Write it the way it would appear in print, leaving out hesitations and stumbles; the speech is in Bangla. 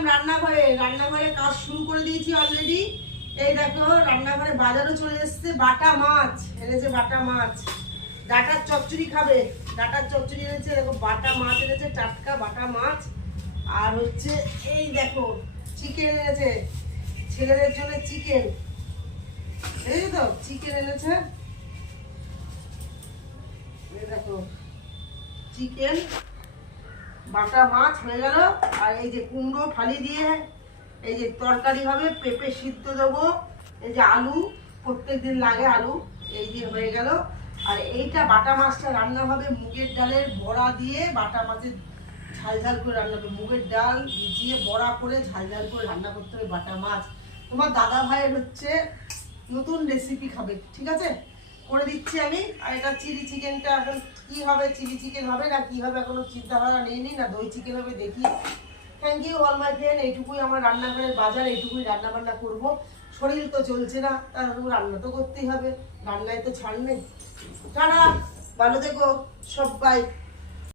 গেলাম রান্নাঘরে। রান্নাঘরে কাজ শুরু করে দিয়েছি অলরেডি। এই দেখো রান্নাঘরে বাজারও চলে এসেছে, বাটা মাছ এনেছে, বাটা মাছ। ডাটার চচ্চড়ি খাবে, ডাটার চচ্চড়ি এনেছে। দেখো বাটা মাছ এনেছে, টাটকা বাটা মাছ। আর হচ্ছে এই দেখো চিকেন এনেছে, ছেলেদের জন্য চিকেন, এই তো চিকেন এনেছে। এই দেখো চিকেন, বাটা মাছ হয়ে গেল। আর এই যে কুমড়ো ফালি দিয়ে এই যে তরকারি হবে, পেঁপে সিদ্ধ দেবো, এই যে আলু প্রত্যেকদিন লাগে আলু, এই যে হয়ে গেল। আর এইটা বাটা মাছটা রান্না হবে মুগের ডালের বড়া দিয়ে, বাটা মাছের ঝাল ঝাল করে রান্না হবে। মুগের ডাল ভিজিয়ে বড়া করে ঝাল ঝাল করে রান্না করতে হবে বাটা মাছ। তোমার দাদা ভাইয়ের হচ্ছে নতুন রেসিপি খাবে, ঠিক আছে, করে দিচ্ছি আমি। আর এটা চিলি চিকেনটা এখন কি হবে, চিলি চিকেন হবে না কি হবে এখনো চিন্তা ভাবনা নেই, না দই চিকেন হবে দেখি। Thank you all my friend. এইটুকুই আমার রান্নাঘরের বাজার, এইটুকুই রান্না বান্না করবো। শরীর তো চলছে না, তাহলে রান্না তো করতেই হবে, রান্নায় তো ছাড় নেই। টাটা, ভালো থেকো সবাই।